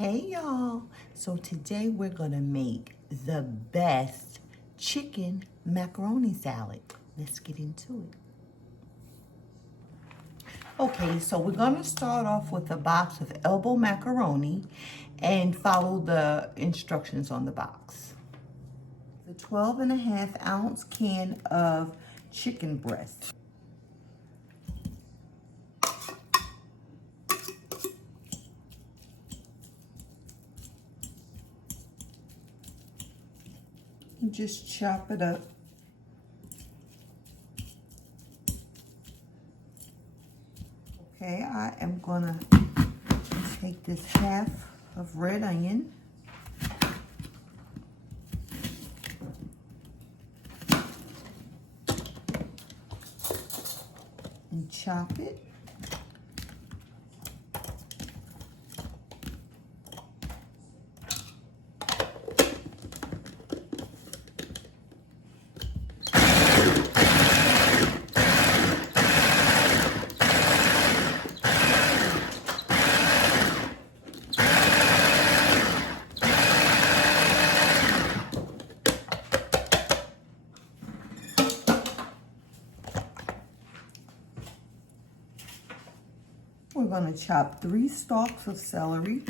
Hey y'all, so today we're gonna make the best chicken macaroni salad. Let's get into it. Okay, so we're gonna start off with a box of elbow macaroni and follow the instructions on the box. The 12.5 ounce can of chicken breast. Just chop it up. Okay, I am gonna take this half of red onion. And chop it. We're going to chop 3 stalks of celery.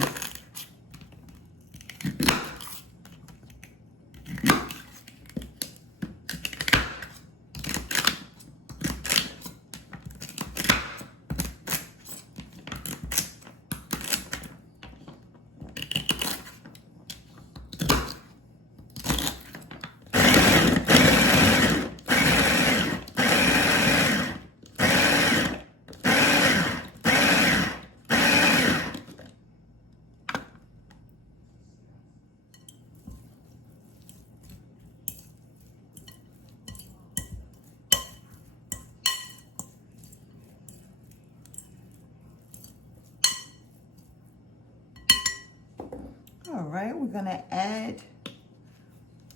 All right, we're gonna add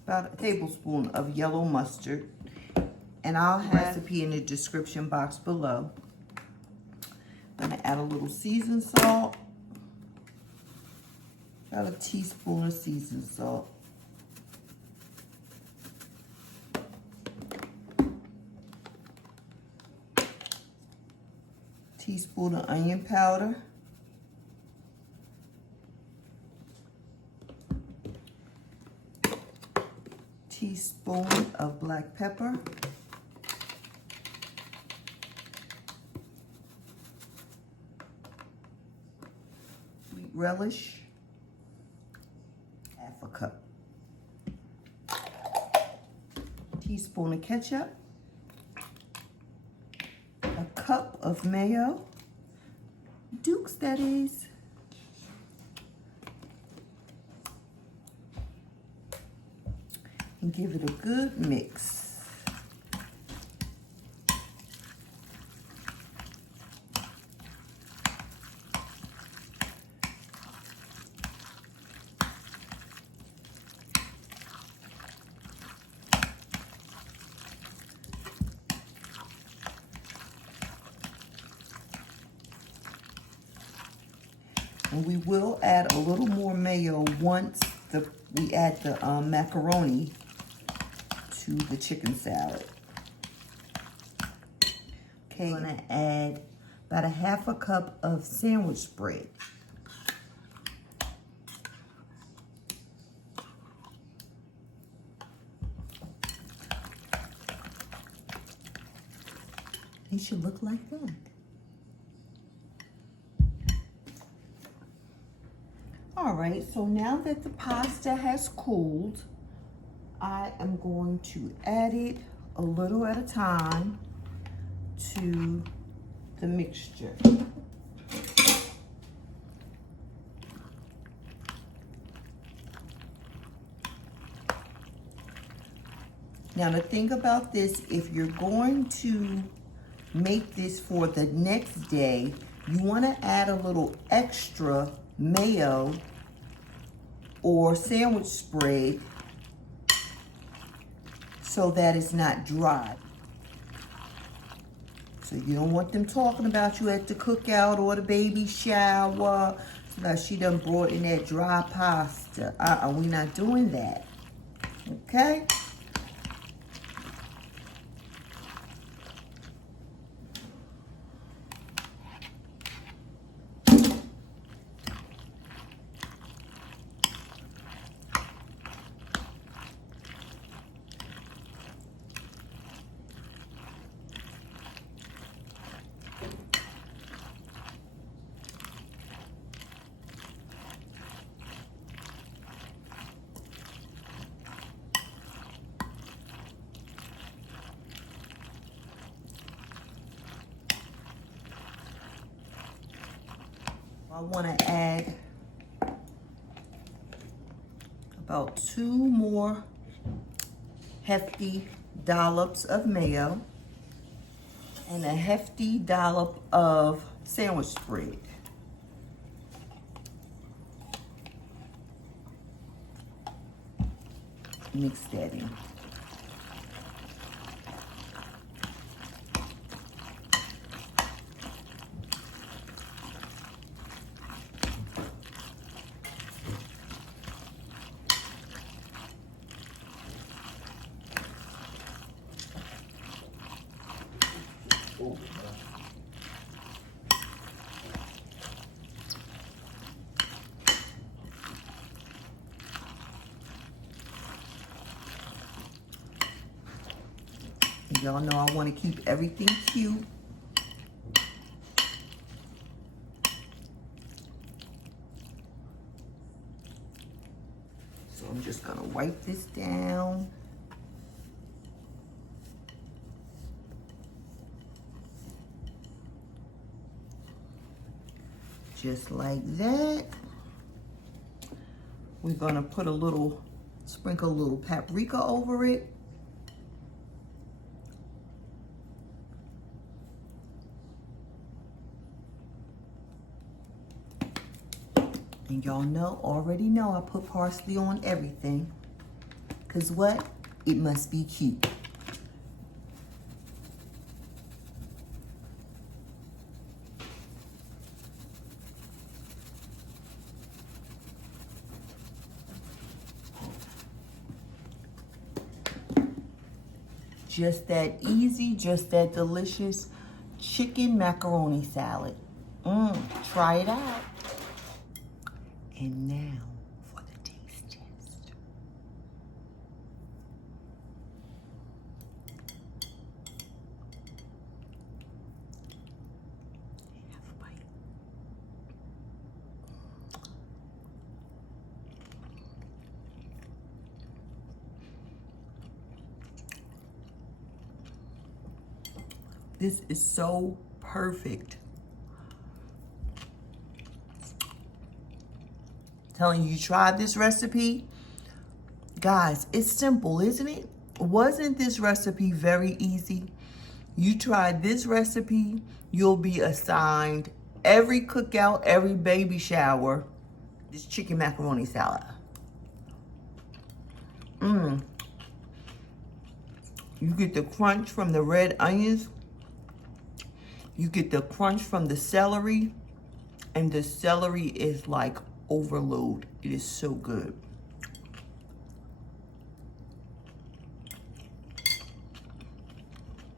about a tablespoon of yellow mustard, and I'll have a recipe in the description box below. I'm gonna add a little seasoned salt, about a teaspoon of seasoned salt. Teaspoon of onion powder. Teaspoon of black pepper. Sweet relish. Half a cup. Teaspoon of ketchup. A cup of mayo. Duke's, that is. And give it a good mix. And we will add a little more mayo once we add the macaroni to the chicken salad. Okay, I'm gonna add about a half a cup of sandwich bread. It should look like that. All right, so now that the pasta has cooled, I am going to add it a little at a time to the mixture. Now the thing about this, if you're going to make this for the next day, you want to add a little extra mayo or sandwich spread so that it's not dry. So you don't want them talking about you at the cookout or the baby shower. Now she done brought in that dry pasta. We're not doing that. Okay? I want to add about 2 more hefty dollops of mayo and a hefty dollop of sandwich spread. Mix that in. Y'all know I want to keep everything cute. So I'm just going to wipe this down. Just like that. We're going to put sprinkle a little paprika over it. And y'all already know I put parsley on everything. Cause what? It must be cute. Just that easy, just that delicious chicken macaroni salad. Try it out. And now for the taste test. Have a bite. This is so perfect. Telling you, try this recipe. Guys, it's simple, isn't it? Wasn't this recipe very easy? You try this recipe, you'll be assigned every cookout, every baby shower, this chicken macaroni salad. You get the crunch from the red onions. You get the crunch from the celery. And the celery is like overload. It is so good.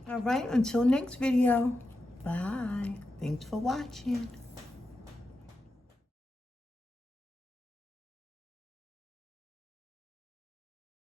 All right, until next video. Bye. Thanks for watching.